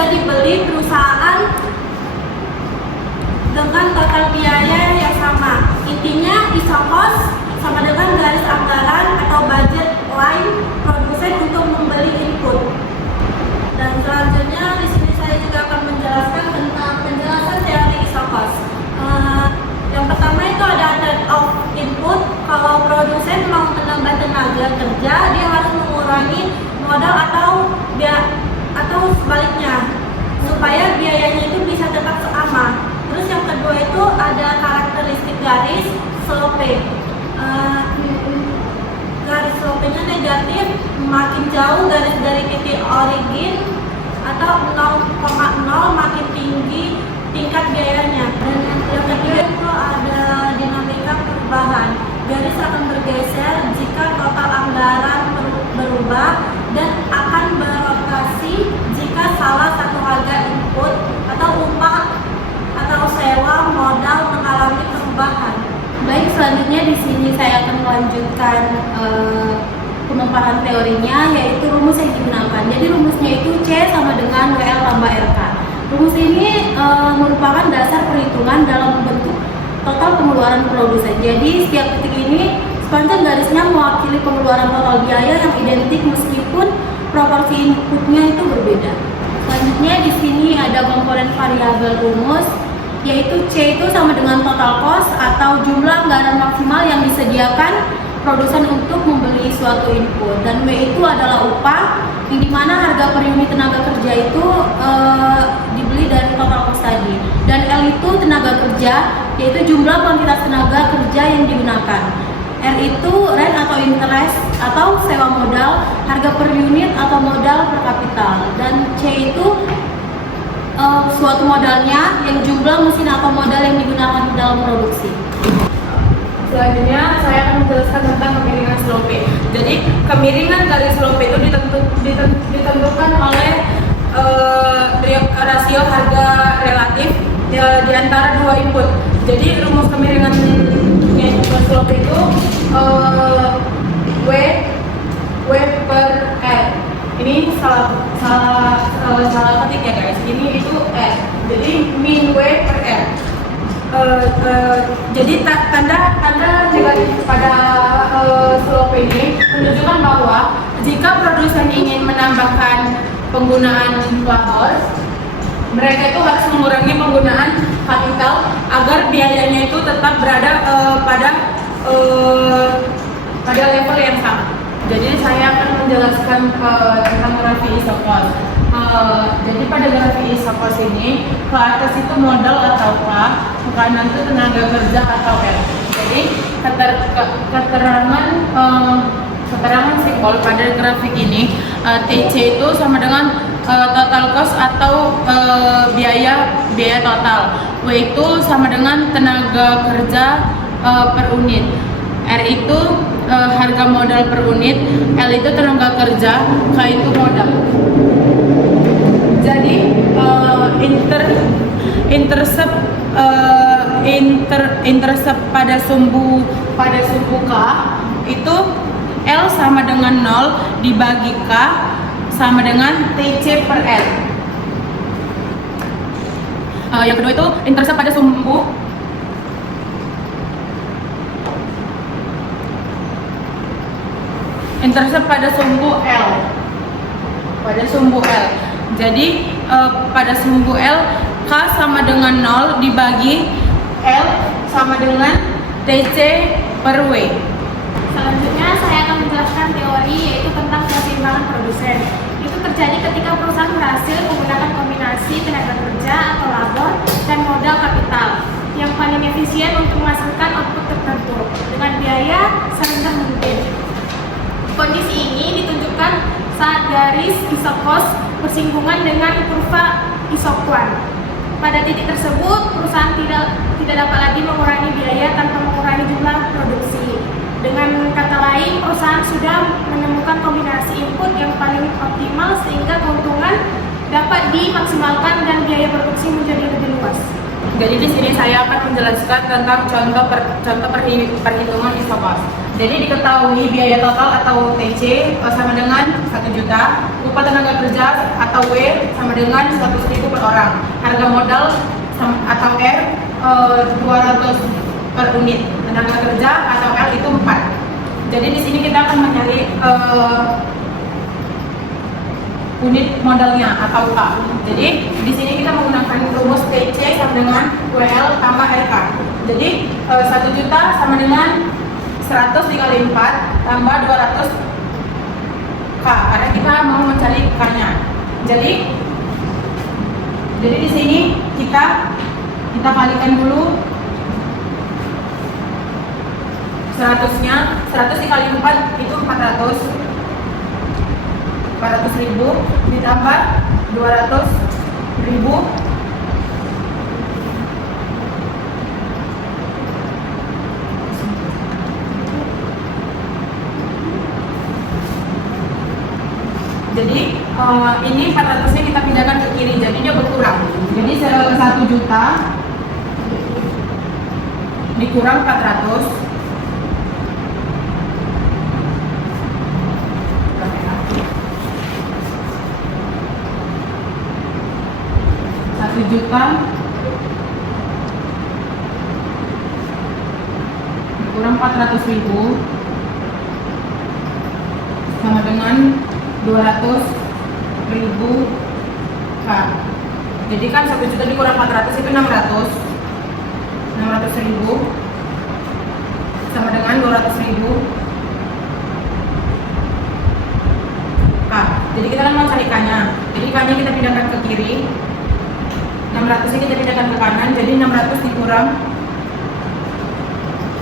bisa dibeli perusahaan dengan total biaya yang sama. Intinya ISOCOS sama dengan garis anggaran atau budget line produsen untuk membeli input. Dan selanjutnya di sini saya juga akan menjelaskan tentang penjelasan teori ISOCOS. Yang pertama itu ada trade off input. Kalau produsen mau menambah tenaga kerja, dia harus mengurangi modal atau sebaliknya supaya biayanya itu bisa tetap sama. Terus yang kedua itu ada karakteristik garis slope. Garis slope-nya negatif, makin jauh garis dari titik origin atau 0,0 makin tinggi tingkat biayanya. Dan yang ketiga itu ada dinamika perubahan. Garis akan bergeser jika total anggaran berubah dan akan berotasi jika salah satu harga input atau upah atau sewa modal mengalami perubahan. Baik, selanjutnya di sini saya akan melanjutkan pemaparan teorinya, yaitu rumus yang digunakan. Jadi rumusnya itu C sama dengan WL tambah RK. Rumus ini merupakan dasar perhitungan dalam bentuk total pengeluaran produsen. Jadi setiap titik ini sepanjang garisnya mewakili pengeluaran total biaya yang identik meskipun proporsi inputnya itu berbeda. Selanjutnya di sini ada komponen variabel rumus, yaitu C itu sama dengan total cost atau jumlah anggaran maksimal yang disediakan produsen untuk membeli suatu input, dan W itu adalah upah, yang dimana harga per unit tenaga kerja itu dibeli dari total cost tadi, dan L itu tenaga kerja, yaitu jumlah kuantitas tenaga kerja yang digunakan. R itu rent atau interest atau sewa modal, harga per unit atau modal per kapital, dan C itu suatu modalnya, yang jumlah mesin atau modal yang digunakan di dalam produksi. Selanjutnya saya akan menjelaskan tentang kemiringan slope. Jadi kemiringan garis slope itu ditentukan oleh rasio harga relatif di antara dua input. Jadi rumus kemiringan slope itu W per R. Ini salah ketik ya guys. Ini itu R. Jadi min W per R. Jadi tanda negatif pada slope ini menunjukkan bahwa jika produsen ingin menambahkan penggunaan labor, mereka itu harus mengurangi penggunaan kapital agar biayanya itu tetap berada pada level yang sama. Jadi saya akan menjelaskan tentang grafik ISOCOS. Jadi pada grafik ISOCOS ini ke atas itu modal atau ke kanan itu tenaga kerja atau L. Jadi keterangan simbol pada grafik ini, TC itu sama dengan total cost atau biaya total. W itu sama dengan tenaga kerja per unit. R itu harga modal per unit, L itu tenaga kerja, K itu modal. Jadi intercept pada sumbu K itu L sama dengan 0 dibagi K sama dengan TC per L. Yang kedua itu intercept pada sumbu L. Jadi pada sumbu L, K sama dengan 0 dibagi L sama dengan TC per W. Selanjutnya saya akan menjelaskan teori, yaitu tentang keseimbangan produsen. Itu terjadi ketika perusahaan berhasil menggunakan kombinasi tenaga kerja atau labor dan modal kapital yang paling efisien untuk menghasilkan output tertentu dengan biaya serendah mungkin. Kondisi ini ditunjukkan saat garis ISOCOS bersinggungan dengan kurva ISOQUAN. Pada titik tersebut, perusahaan tidak dapat lagi mengurangi biaya tanpa mengurangi jumlah produksi. Dengan kata lain, perusahaan sudah menemukan kombinasi input yang paling optimal sehingga keuntungan dapat dimaksimalkan dan biaya produksi menjadi lebih luas. Jadi di sini saya akan menjelaskan tentang contoh perhitungan ISOCOS. Jadi diketahui biaya total atau TC sama dengan 1 juta upah tenaga kerja atau W sama dengan 100.000 per orang. Harga modal atau R 200 per unit. Tenaga kerja atau L itu 4. Jadi di sini kita akan mencari unit modalnya atau K. Jadi di sini kita menggunakan rumus TC sama dengan WL tambah RK. Jadi 1 juta sama dengan 100 dikali 4 tambah 200 K, karena kita mau mencari K-nya. Jadi di sini kita kalikan dulu 100-nya. 100 dikali 4 itu 400.000 ditambah 200.000 jadi ini 400-nya kita pindahkan ke kiri, jadi dia berkurang. Jadi 1 juta dikurang 400 1 juta dikurang 400.000 sama dengan 200.000 K. Jadi kan 1 juta dikurang 400 itu 600.000 sama dengan 200.000 K. Jadi kita kan mau cari K-nya. Jadi K-nya kita pindahkan ke kiri. 600 ini kita pindahkan ke kanan. Jadi 600 dikurang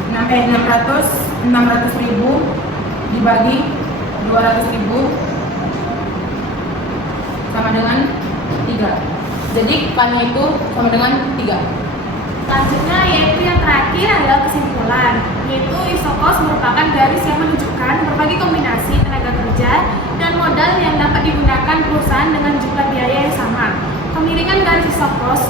600.000 dibagi 200.000 sama dengan 3. Jadi K-nya itu sama dengan 3. Selanjutnya yaitu yang terakhir adalah kesimpulan, yaitu isokos merupakan garis yang menunjukkan berbagai kombinasi tenaga kerja dan modal yang dapat digunakan perusahaan dengan jumlah biaya yang sama. Kemiringan garis isokos